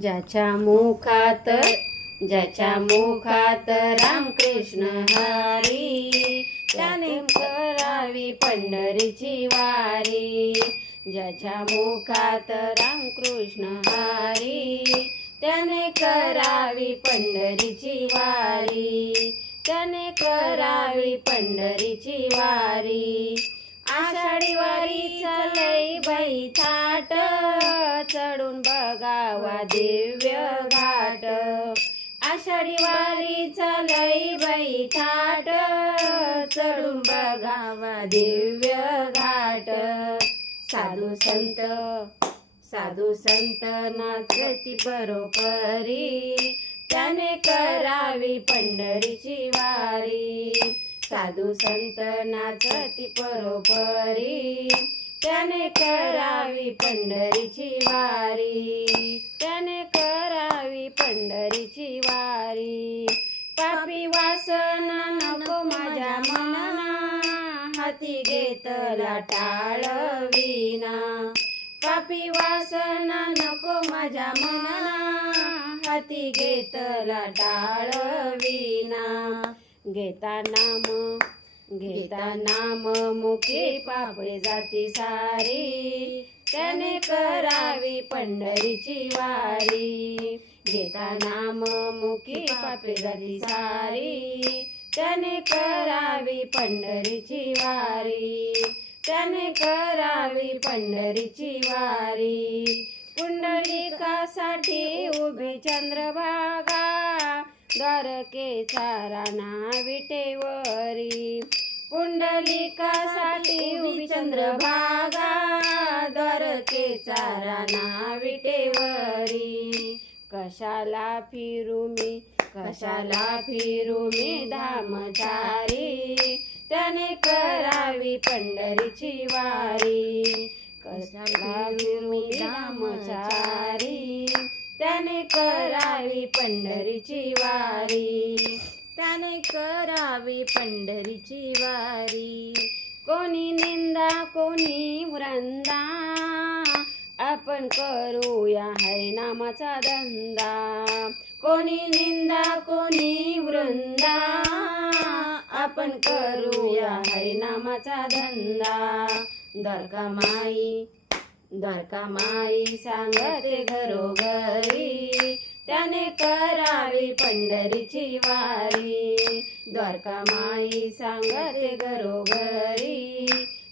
ज्याच्या मुखात ज्याच्या मुखात रामकृष्ण हरी त्याने करावी पंढरीची वारी. ज्याच्या मुखात रामकृष्ण हरी त्याने करावी पंढरीची वारी. त्याने करावी पंढरीची वारी. आषाढी वारी चालय बाई थाट चढून दिव्य घाट. आषाढी वारी लई बाई थाट. चढून बघावा दिव्य घाट. साधू संत साधू संत नाचती बरोबरी त्याने करावी पंढरीची वारी. साधू संत नाचती परोपरी त्याने करावी पंढरीची वारी. पापी वासना नको माझ्या मना हाती घेतला टाळविना पापी वासना नको माझ्या मना हाती घेतला टाळविना घेता नाम घेता नाम मुखे पापे जाती सारी. त्याने करावी पंढरीची वारी. घेता नाम मुखी पापे झाली सारी. त्याने करावी पंढरीची वारी. त्याने करावी पंढरीची वारी. पुंडलिकासाठी उभे चंद्रभागा. द्वारकेचा राणा विटेवरी. पुंडलिकासाठी उभी चंद्रभागा. द्वारकेचा राणा विटेवरी. कशाला फिरू मी? कशाला फिरू मी धामचारी? त्याने करावी पंढरीची वारी. कशाला फिरू मी धामचारी? त्याने करावी पंढरीची वारी. त्याने करावी पंढरीची वारी. कोणी निंदा कोणी वृंदा आपण करूया हरिनामाचा धंदा. कोणी निंदा कोणी वृंदा. आपण करूया हरिनामाचा धंदा. दरका माई द्वारका माई सांगते घरोघरी त्याने करावी पंढरीची वारी. द्वारका माई सांगते घरोघरी